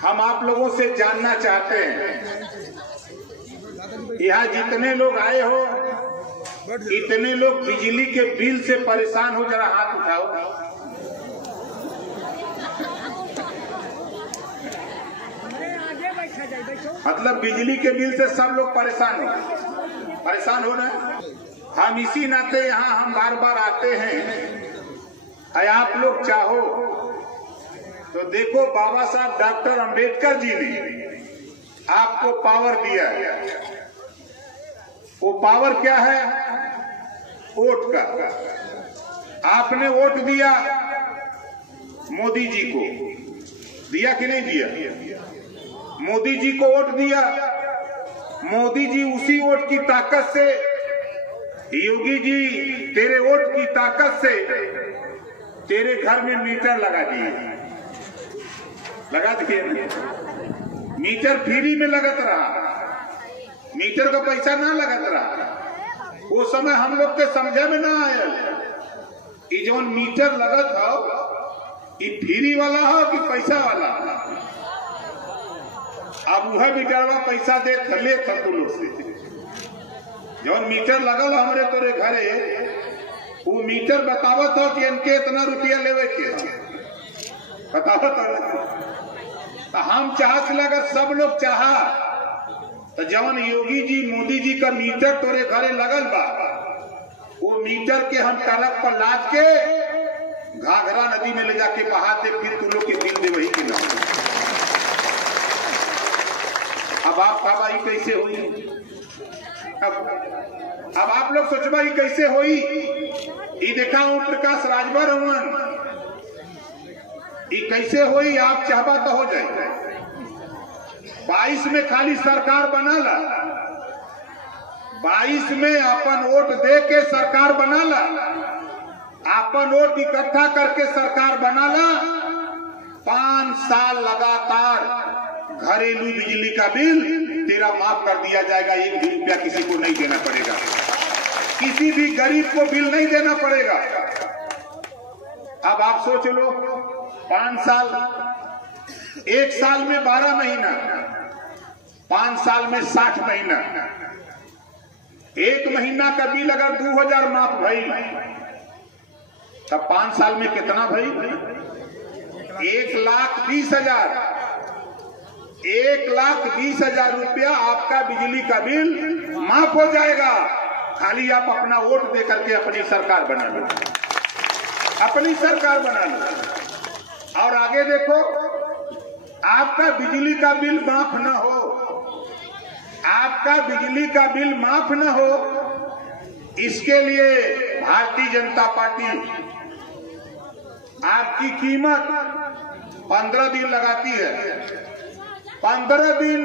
हम आप लोगों से जानना चाहते हैं, यहाँ जितने लोग आए हो, इतने लोग बिजली के बिल से परेशान हो, जरा हाथ उठाओ। मतलब बिजली के बिल से सब लोग परेशान हो रहे हैं। हम इसी नाते यहाँ हम बार बार आते हैं। आप लोग चाहो तो देखो, बाबा साहब डॉक्टर अंबेडकर जी ने आपको पावर दिया है। वो पावर क्या है? वोट का। आपने वोट दिया मोदी जी को, दिया कि नहीं दिया? मोदी जी को वोट दिया। मोदी जी उसी वोट की ताकत से, योगी जी तेरे वोट की ताकत से तेरे घर में मीटर लगा दिए मीटर फ्री में लगत रहा, मीटर का पैसा ना लगत रहा। वो समय हम लोग के समझे में ना आया कि जो मीटर लगत हो ये फ्री वाला हो कि पैसा वाला। अब वह मीटर पैसा दे ले तू लोग से जो मीटर लगल हमरे तोरे घरे, वो मीटर बतावत हो कि इनके इतना रुपया लेवे के बतावत हो। तो हम चाहत लगा, सब लोग चाहा तो जवन योगी जी मोदी जी का मीटर तोरे घरे लगल बा, वो मीटर के हम ट्रक पर लाद के घाघरा नदी में ले जाके बहा दे, फिर तू लोग के बिल दे वही के नाम। अब आप भाई कैसे हुई? अब आप लोग सोचबा कैसे हुई? ये देखा ओम प्रकाश राजभर हुआ, ये कैसे हुई? आप चाहबा तो हो जाए। 22 में खाली सरकार बनाला, 22 में अपन वोट दे के सरकार बनाला, अपन वोट इकट्ठा करके सरकार बनाला। 5 साल लगातार घरेलू बिजली का बिल तेरा माफ कर दिया जाएगा। 1 भी रुपया किसी को नहीं देना पड़ेगा, किसी भी गरीब को बिल नहीं देना पड़ेगा। अब आप सोच लो, 5 साल, 1 साल में 12 महीना, 5 साल में 60 महीना। 1 महीना का बिल अगर 2000 माफ भई, तब 5 साल में कितना भई? 1,20,000। 1,20,000 रुपया आपका बिजली का बिल माफ हो जाएगा। खाली आप अपना वोट दे करके अपनी सरकार बना लो, अपनी सरकार बना लो। और आगे देखो, आपका बिजली का बिल माफ न हो, आपका बिजली का बिल माफ न हो, इसके लिए भारतीय जनता पार्टी आपकी कीमत 15 दिन लगाती है। 15 दिन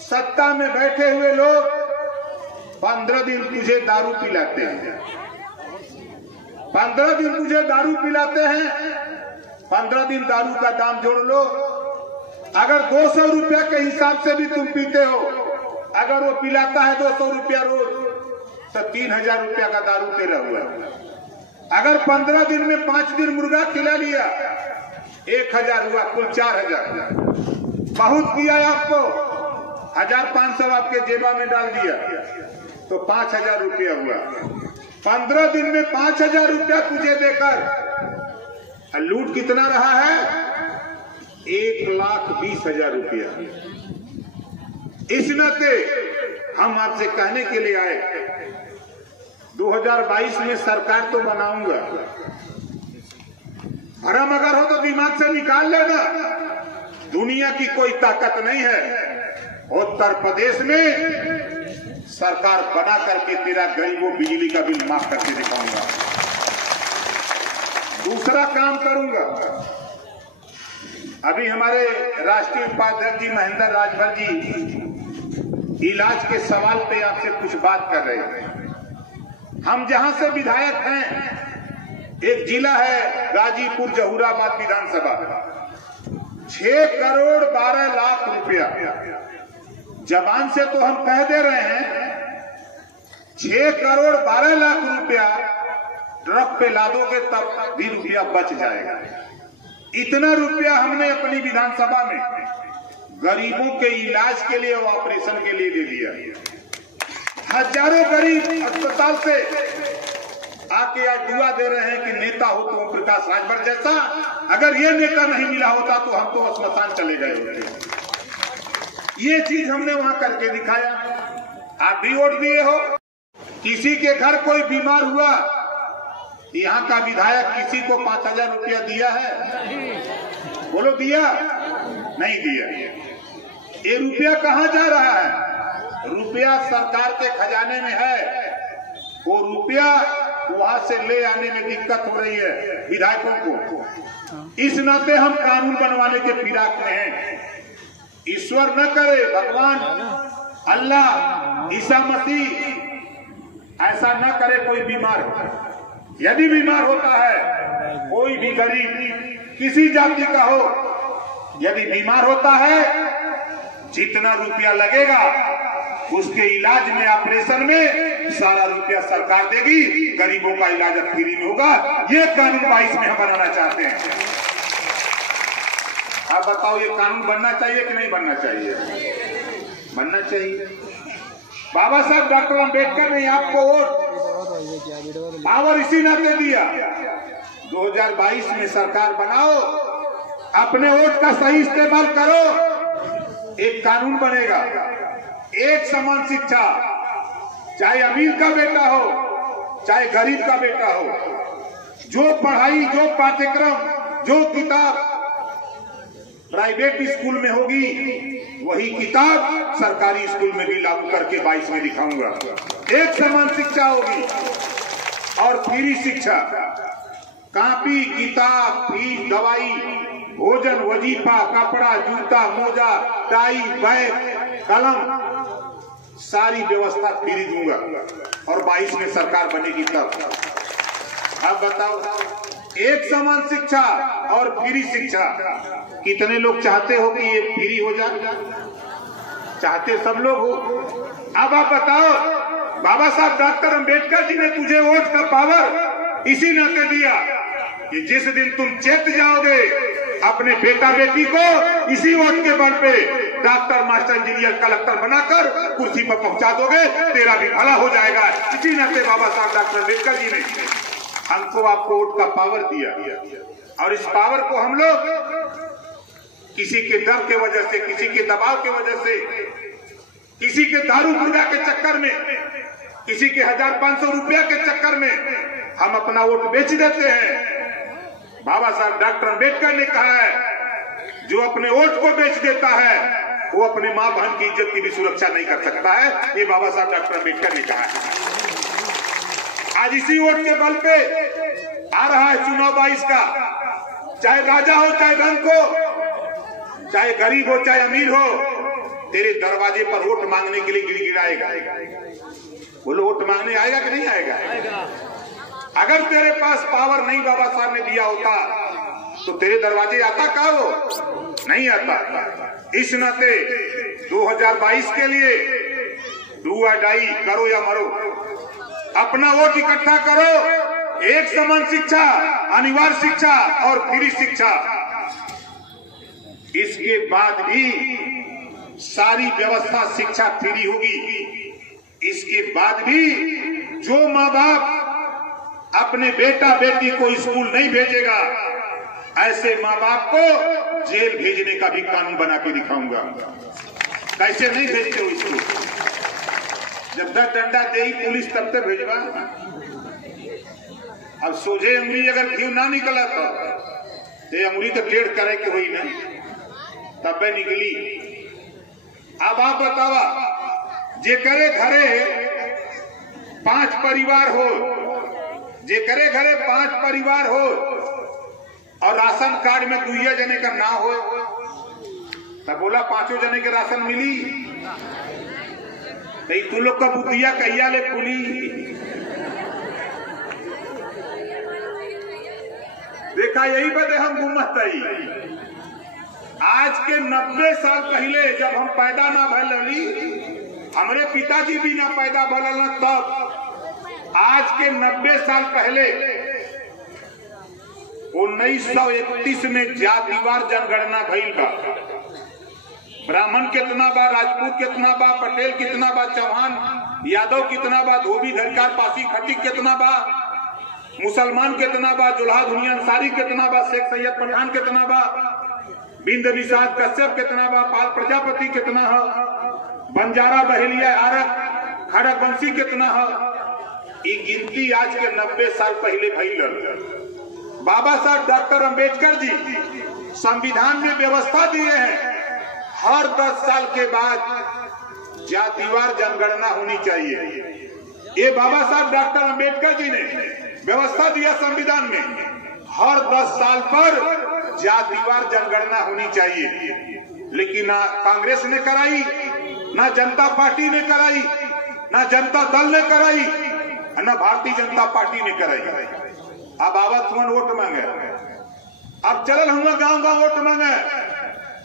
सत्ता में बैठे हुए लोग 15 दिन तुझे दारू पिलाते हैं, 15 दिन तुझे दारू पिलाते हैं। 15 दिन दारू का दाम जोड़ लो, अगर 200 रुपया के हिसाब से भी तुम पीते हो, अगर वो पिलाता है 200 रुपया रोज, तो 3000 रुपया का दारू तेरा हुआ। अगर 15 दिन में 5 दिन मुर्गा खिला लिया, 1000 हुआ, कुल 4000। बहुत किया आपको, 1500 आपके जेबा में डाल दिया तो 5000 रुपया हुआ। 15 दिन में 5000 रुपया तुझे देकर लूट कितना रहा है? 1,20,000 रुपया। इस नाते हम आपसे कहने के लिए आए, 2022 में सरकार तो बनाऊंगा। भरम अगर हो तो दिमाग से निकाल लेना, दुनिया की कोई ताकत नहीं है। उत्तर प्रदेश में सरकार बना करके तेरा गरीबों बिजली का बिल माफ करके दिखाऊंगा। दूसरा काम करूंगा, अभी हमारे राष्ट्रीय उपाध्यक्ष जी महेंद्र राजभर जी इलाज के सवाल पे आपसे कुछ बात कर रहे हैं। हम जहां से विधायक हैं, एक जिला है गाजीपुर जहूराबाद विधानसभा, 6 करोड़ 12 लाख रुपया। जबान से तो हम कह दे रहे हैं, 6 करोड़ 12 लाख रुपया ट्रक पे लादोगे तब भी रुपया बच जाएगा। इतना रुपया हमने अपनी विधानसभा में गरीबों के इलाज के लिए और ऑपरेशन के लिए दे दिया। हजारों गरीब अस्पताल से आके आज दुआ दे रहे हैं कि नेता हो तो ओम प्रकाश राजभर जैसा, अगर ये नेता नहीं मिला होता तो हम तो स्मशान चले गए होते। ये चीज हमने वहां करके दिखाया। आप भी वोट दिए हो। किसी के घर कोई बीमार हुआ, यहाँ का विधायक किसी को 5,000 रुपया दिया है? बोलो दिया? नहीं दिया। ये रुपया कहाँ जा रहा है? रुपया सरकार के खजाने में है। वो रुपया वहां से ले आने में दिक्कत हो रही है विधायकों को। इस नाते हम कानून बनवाने के फिराक में हैं। ईश्वर न करे, भगवान अल्लाह ईसा मसीह ऐसा न करे कोई बीमार हो। यदि बीमार होता है कोई भी गरीब किसी जाति का हो, यदि बीमार होता है, जितना रुपया लगेगा उसके इलाज में, ऑपरेशन में सारा रुपया सरकार देगी। गरीबों का इलाज अब फ्री में होगा। ये कानून 22 में हम बनाना चाहते हैं। आप बताओ, ये कानून बनना चाहिए कि नहीं बनना चाहिए? बनना चाहिए। बाबा साहब डॉक्टर अंबेडकर ने आपको वोट पावर इसी नाते दिया। 2022 में सरकार बनाओ, अपने वोट का सही इस्तेमाल करो, एक कानून बनेगा। एक समान शिक्षा, चाहे अमीर का बेटा हो चाहे गरीब का बेटा हो, जो पढ़ाई, जो पाठ्यक्रम, जो किताब प्राइवेट स्कूल में होगी वही किताब सरकारी स्कूल में भी लागू करके 22 में दिखाऊंगा। एक समान शिक्षा होगी और फ्री शिक्षा, कॉपी, किताब, फीस, दवाई, भोजन, वजीफा, कपड़ा, जूता, मोजा, टाई, बैग, कलम, सारी व्यवस्था फ्री दूंगा और 22 में सरकार बनेगी तब। अब बताओ, एक समान शिक्षा और फ्री शिक्षा, कितने लोग चाहते हो कि ये फ्री हो जाए? चाहते सब लोग हो। अब आप बताओ, बाबा साहब डॉक्टर अंबेडकर जी ने तुझे वोट का पावर इसी नाते दिया कि जिस दिन तुम चेत जाओगे अपने बेटा बेटी को इसी वोट के बल पे डॉक्टर, मास्टर, इंजीनियर, कलेक्टर बनाकर कुर्सी पर पहुंचा दोगे, तेरा भी भला हो जाएगा। इसी नाते बाबा साहब डॉक्टर अंबेडकर जी ने हमको आपको वोट का पावर दिया और इस पावर को हम लोग किसी के डर के वजह से, किसी के दबाव के वजह से, किसी के दारू गुर्गा के चक्कर में, किसी के 1,500 रुपया के चक्कर में हम अपना वोट बेच देते हैं। बाबा साहब डॉक्टर अंबेडकर ने कहा है, जो अपने वोट को बेच देता है वो अपने माँ बहन की इज्जत की भी सुरक्षा नहीं कर सकता है। ये बाबा साहब डॉक्टर अंबेडकर ने कहा है। आज इसी वोट के बल पे आ रहा है चुनाव 22 का। चाहे राजा हो, चाहे रंक हो, चाहे गरीब हो, चाहे अमीर हो, तेरे दरवाजे पर वोट मांगने के लिए गिड़गिड़ाएगा। बोलो, वोट मांगने आएगा कि नहीं आएगा? अगर तेरे पास पावर नहीं बाबा साहब ने दिया होता तो तेरे दरवाजे आता का? वो नहीं आता। इस नाते 2022 के लिए डू और डाई, करो या मरो, अपना वोट इकट्ठा करो। एक समान शिक्षा, अनिवार्य शिक्षा और फ्री शिक्षा। इसके बाद भी सारी व्यवस्था शिक्षा फ्री होगी। इसके बाद भी जो माँ बाप अपने बेटा बेटी को स्कूल नहीं भेजेगा, ऐसे माँ बाप को जेल भेजने का भी कानून बना के दिखाऊंगा। कैसे नहीं भेजते हो स्कूल? जब 10 डंडा दे पुलिस तब तक भेजवा। अब सोझे अंगुली अगर घी ना निकला तो अंगुली तो टेढ़ करे के हुई ना, तब निकली। अब आप बतावा, जेकरे घरे 5 परिवार हो, जेकरे घरे 5 परिवार हो और राशन कार्ड में 2 जने का ना हो, तब बोला 5 जने के राशन मिली। तू लोग का बुद्धिया कहिया ले खुली? देखा, यही बदे हम गुम्मत आई। आज के 90 साल पहले जब हम पैदा ना भैली, हमारे पिताजी भी ना पैदा भल, तब आज के 90 साल पहले 1931 में जातिवार जनगणना भइल बा। ब्राह्मण कितना बा, राजपूत कितना बा, पटेल कितना बा, चौहान यादव कितना बा, धोबी धरकार पासी खटीक कितना बा, मुसलमान कितना बा, जुल्हा दुनिया अंसारी कितना बा, शेख सैयद पठान कितना बा, बिंद निषाद कश्यप कितना बा, पाल प्रजापति कितना है, बंजारा बहेलिया आरक खड़क वंशी कितना है। ये गिनती आज के 90 साल पहले भइल। बाबा साहब डॉक्टर अंबेडकर जी संविधान में व्यवस्था दिए हैं हर 10 साल के बाद जातिवार जनगणना होनी चाहिए। ये बाबा साहब डॉक्टर अंबेडकर जी ने व्यवस्था दिया संविधान में, हर 10 साल पर जातिवार जनगणना होनी चाहिए। लेकिन ना कांग्रेस ने कराई, ना जनता पार्टी ने कराई, ना जनता दल ने कराई, ना भारतीय जनता पार्टी ने कराई। अब आवत हुआ वोट मांगे, अब चल हुआ गांव गांव वोट मांगे।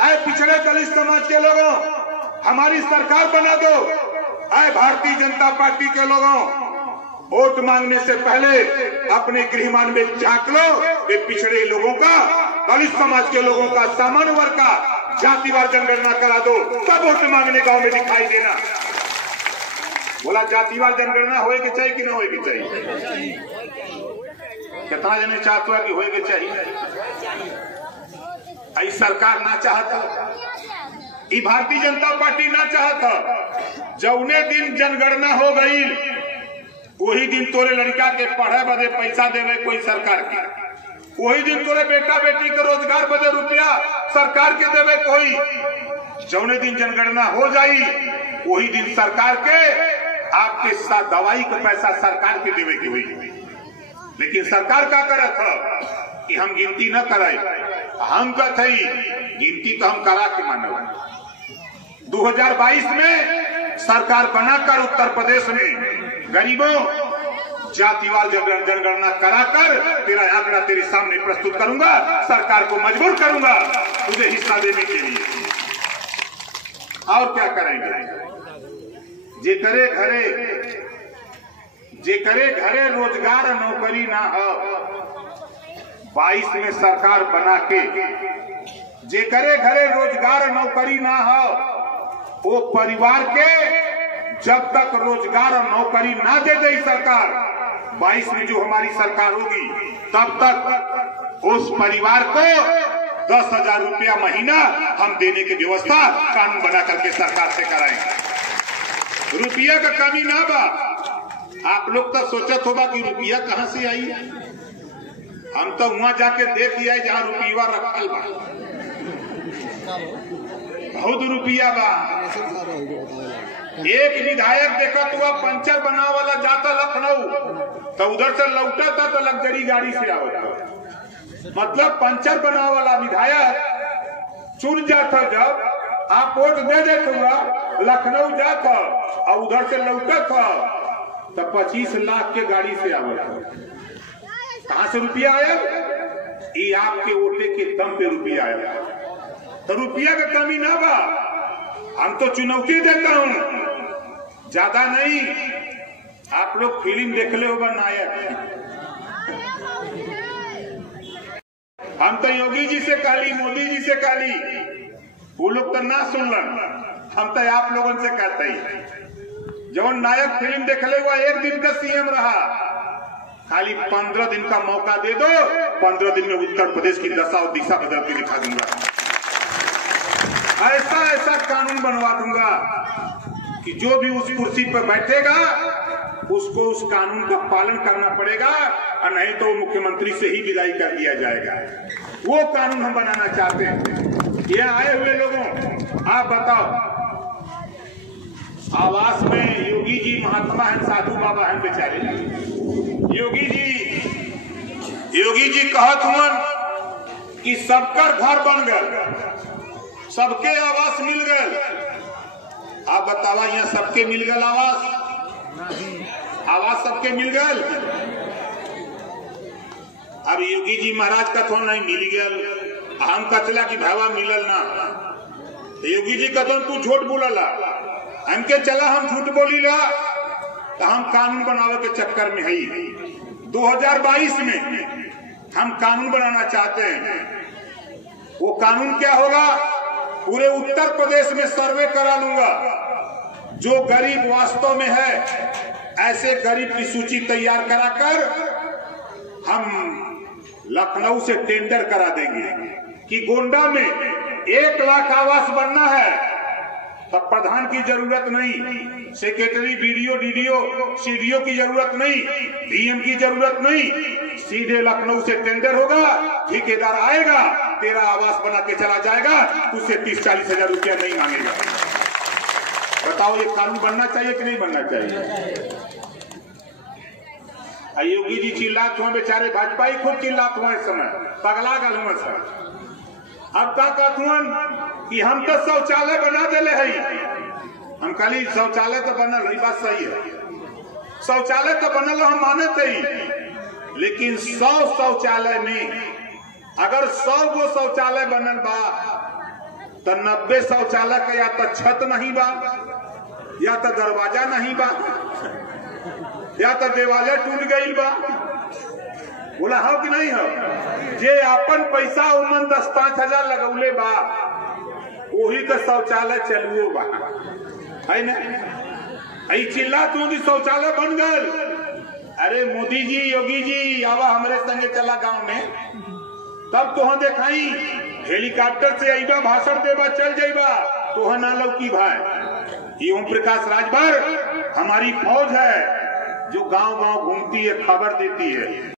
आए पिछड़े दलित समाज के लोगों हमारी सरकार बना दो। आए भारतीय जनता पार्टी के लोगों वोट मांगने से पहले अपने गृहमान में झांक लो। ये पिछड़े लोगों का, दलित समाज के लोगों का, सामान्य वर्ग का जातिवार जनगणना करा दो, तब वोट मांगने गांव में दिखाई देना। बोला जातिवार जनगणना होएगी चाहिए कि ना होएगी चाहिए? कितना जने चाहते हैं कि होएगी चाहिए? आई सरकार ना चाहता, ई भारतीय जनता पार्टी ना चाहता। जौने दिन जनगणना हो गई वही दिन तोरे लड़का के पढ़े बदे पैसा देवे कोई सरकार के, वही दिन तोरे बेटा बेटी के रोजगार बदे रुपया सरकार के देवे कोई। जौने दिन जनगणना हो जाई वही दिन सरकार के आपके साथ दवाई का पैसा सरकार के देवे के हुई। लेकिन सरकार क्या करत है कि हम गिनती न कराई, हम कहते गिनती तो हम करा के मानव। 2022 में सरकार बनाकर उत्तर प्रदेश में गरीबों जातिवार जनगणना कराकर तेरा आंकड़ा तेरे सामने प्रस्तुत करूंगा। सरकार को मजबूर करूंगा तुझे हिस्सा देने के लिए। और क्या करेंगे? जे करे घरे रोजगार नौकरी ना हो, 22 में सरकार बना के जे करे घरे रोजगार नौकरी ना हो, वो परिवार के जब तक रोजगार और नौकरी ना दे दे सरकार, 22 में जो हमारी सरकार होगी तब तक उस परिवार को 10,000 रुपया महीना हम देने की व्यवस्था कानून बना करके सरकार से कराएंगे। रुपया का कमी ना बा। आप लोग तो सोचत होगा कि रुपया कहाँ से आई। हम तो वहां जाके देख आए जहाँ रुपया रखल बा, बहुत रुपया बा। एक विधायक देखा हुआ पंचर बना वाला जाता लखनऊ तो उधर से लौटा था तो लग्जरी गाड़ी से आवता। मतलब पंचर बना वाला विधायक चुन जाता। जब आप वोट दे देते हुआ लखनऊ जाता और उधर से लौटा था तो 25 लाख के गाड़ी से आवता। कहां से रुपया आया? ये आपके वोटे के दम पे रुपया आया। तो रुपया का कमी ना बा। हम तो चुनौती देता हूं, ज्यादा नहीं। आप लोग फिल्म देख ले होगा नायक। हम तो योगी जी से काली, मोदी जी से काली, वो लोग तो ना सुनलन। हम तो आप लोगों से कहते ही जब नायक फिल्म देख ले हुआ 1 दिन का सीएम रहा, खाली 15 दिन का मौका दे दो, 15 दिन में उत्तर प्रदेश की दशा और दिशा बदल के दिखा दूंगा। ऐसा ऐसा कानून बनवा दूंगा कि जो भी उस कुर्सी पर बैठेगा उसको उस कानून का पालन करना पड़ेगा, और नहीं तो मुख्यमंत्री से ही विदाई कर दिया जाएगा। वो कानून हम बनाना चाहते हैं। यहाँ आए हुए लोगों, आप बताओ, आवास में योगी जी महात्मा हैं, साधु बाबा हैं बेचारे। योगी जी कहत हुआ कि सबकर घर बन गए, सबके आवास मिल गए। आप बतावा यहाँ सबके मिल गए आवास सबके मिल गए। अब योगी जी महाराज का तो नहीं मिल गया, हम कचला की भावा मिलल ना। योगी जी का तू झूठ बोलला, हमके चला हम झूठ बोली ला, तो हम कानून बनावे के चक्कर में है। 2022 में हम कानून बनाना चाहते हैं। वो कानून क्या होगा? पूरे उत्तर प्रदेश में सर्वे करा लूंगा। जो गरीब वास्तव में है, ऐसे गरीब की सूची तैयार कराकर हम लखनऊ से टेंडर करा देंगे कि गोंडा में 1 लाख आवास बनना है। तब प्रधान की जरूरत नहीं, सेक्रेटरी, बीडीओ, डीडीओ, सीडीओ की जरूरत नहीं, डीएम की जरूरत नहीं। सीधे लखनऊ से टेंडर होगा, ठेकेदार आएगा, तेरा आवास बना के चला जाएगा, तुझसे 30-40 हजार रुपया नहीं मांगेगा। बताओ ये कानून बनना चाहिए कि नहीं बनना चाहिए? योगी जी चिल्लात हुए, बेचारे भाजपा ही खूब चिल्लात हुए इस समय, पगला गल हुए सर। अब का कहतुअन कि हम तो शौचालय बना देले है। हम खाली शौचालय तो बनल है, बात सही है, शौचालय तो बनल हम माने ही, लेकिन 100 शौचालय में अगर 100 गो शौचालय बनल बा तो 90 शौचालय का या तो छत नहीं बा, या तो दरवाजा नहीं बा, या तो देवालय टूट गई बा। बोला हो कि नहीं हो? जे अपन पैसा उमन 10-5 हजार लगौले बा, वही का शौचालय चलुओ बा, है ना? चिल्ला तू शौचालय बन गल। अरे मोदी जी, योगी जी, आवा हमारे संगे चला गांव में, तब तो देखाई हेलीकॉप्टर से आईबा, भाषण देबा, चल जाइबा, तो ना लौकी भाई। ये ओम प्रकाश राजभर हमारी फौज है जो गांव गांव घूमती है, खबर देती है।